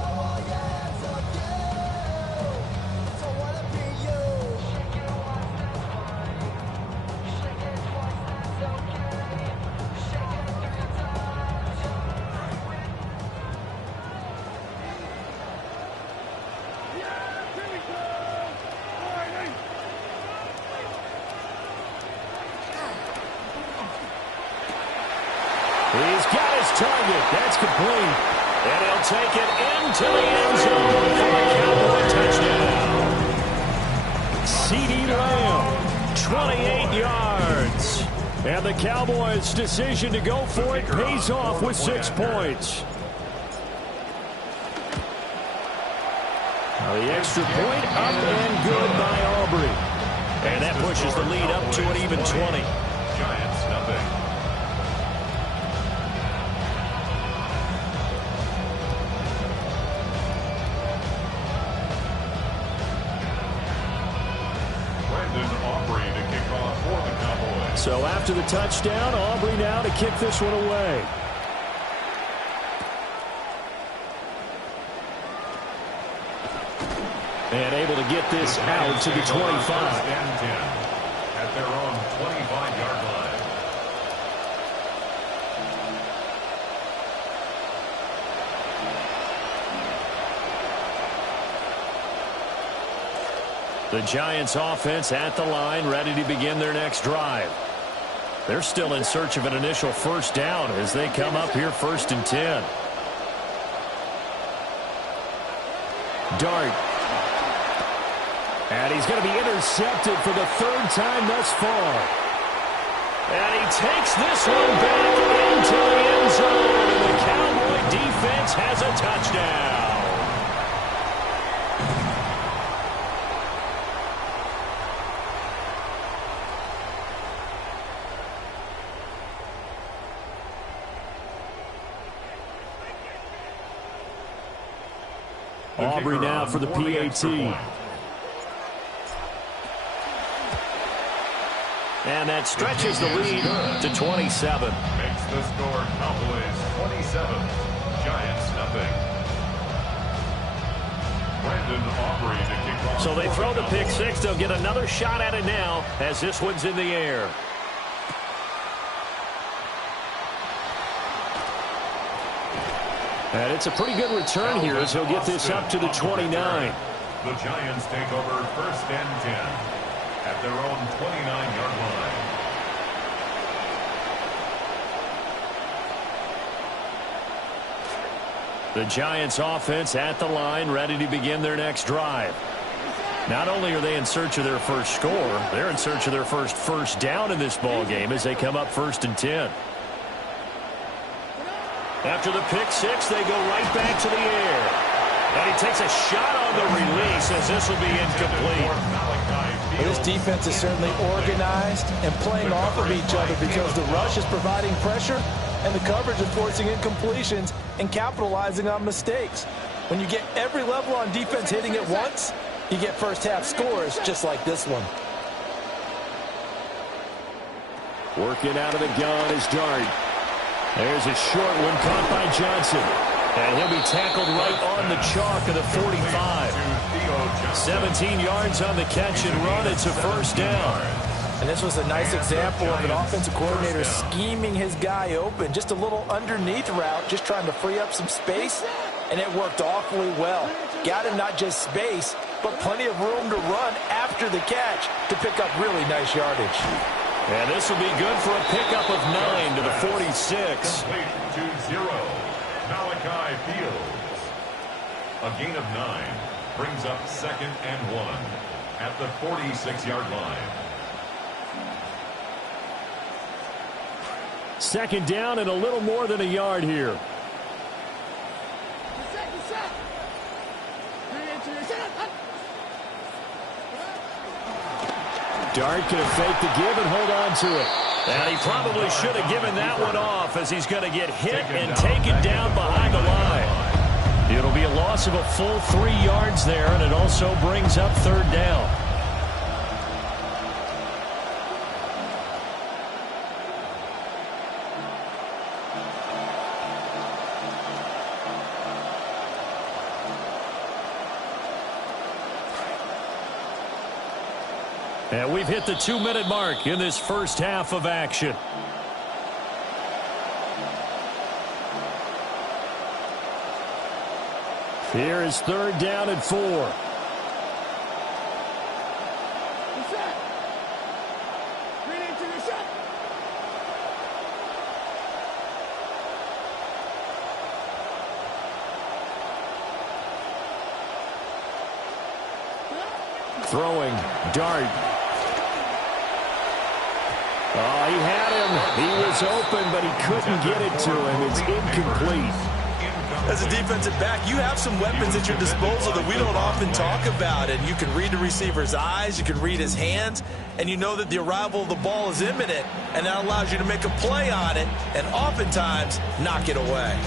He's got his target. That's complete. And he'll take it into the end zone for a Cowboy touchdown. CeeDee Lamb, 28 yards. And the Cowboys' decision to go for it pays off with 6 points. Now the extra point up and good by Aubrey. And that pushes the lead up to an even 20. Giants nothing. So after the touchdown, Aubrey now to kick this one away. And able to get this out to the 25. At their own 25-yard line. The Giants offense at the line, ready to begin their next drive. They're still in search of an initial first down as they come up here 1st and 10. Dart. And he's going to be intercepted for the 3rd time thus far. And he takes this one back into the end zone. And the Cowboy defense has a touchdown. Aubrey now for the PAT. And that stretches the lead to 27. Makes the score Cowboys 27, Giants nothing. Brandon Aubrey to kick off. So they throw the pick six. They'll get another shot at it now as this one's in the air. And it's a pretty good return here as he'll get this up to the 29. The Giants take over 1st and 10 at their own 29-yard line. The Giants offense at the line, ready to begin their next drive. Not only are they in search of their first score, they're in search of their first down in this ball game as they come up 1st and 10. After the pick six, they go right back to the air. And he takes a shot on the release as this will be incomplete. Well, this defense is certainly organized and playing off of each other because the rush is providing pressure and the coverage is forcing incompletions and capitalizing on mistakes. When you get every level on defense hitting at once, you get first half scores just like this one. Working out of the gun is Dart. There's a short one caught by Johnson. And he'll be tackled right on the chalk of the 45. 17 yards on the catch and run. It's a first down. And this was a nice example of an offensive coordinator scheming his guy open. Just a little underneath route, just trying to free up some space. And it worked awfully well. Got him not just space, but plenty of room to run after the catch to pick up really nice yardage. And this will be good for a pickup of 9 to the 46. Complete to 0. Malachi Fields. A gain of 9 brings up 2nd and 1 at the 46-yard line. 2nd down and a little more than a yard here. Dart going to fake the give and hold on to it. And he probably should have given that one off as he's going to get hit and taken down behind the line. It'll be a loss of a full 3 yards there, and it also brings up 3rd down. And we've hit the 2-minute mark in this first half of action. Here is 3rd down and 4. Throwing, Dart. Oh, he had was open, but he couldn't get it to him. It's incomplete. As a defensive back, you have some weapons at your disposal that we don't often talk about. And you can read the receiver's eyes, you can read his hands, and you know that the arrival of the ball is imminent, and that allows you to make a play on it and oftentimes knock it away.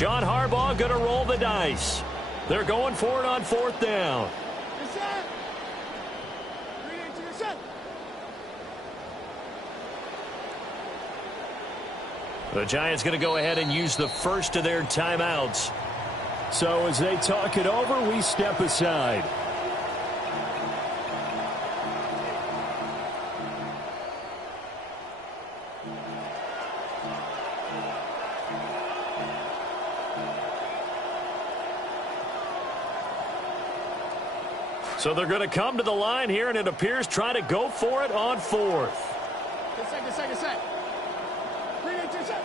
John Harbaugh going to roll the dice. They're going for it on 4th down. The Giants going to go ahead and use the first of their timeouts. So as they talk it over, we step aside. So they're going to come to the line here, and it appears try to go for it on 4th. Good set. 3-8-2 set.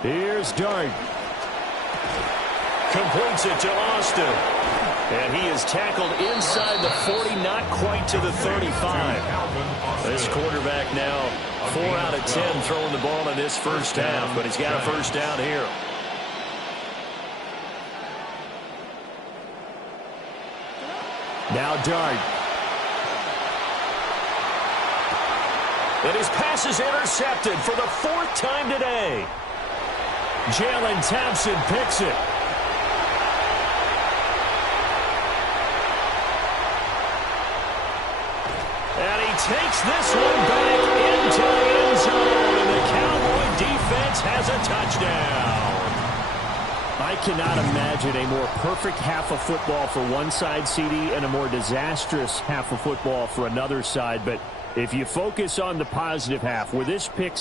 Here's Dart. Completes it to Austin. And he is tackled inside the 40, not quite to the 35. This quarterback now 4 out of 10 throwing the ball in this first half, but he's got a first down here. Now Dart. And his pass is intercepted for the 4th time today. Jalen Thompson picks it. And he takes this one back into the end zone, and the Cowboy defense has a touchdown. I cannot imagine a more perfect half of football for one side, CD, and a more disastrous half of football for another side. But if you focus on the positive half, where this pick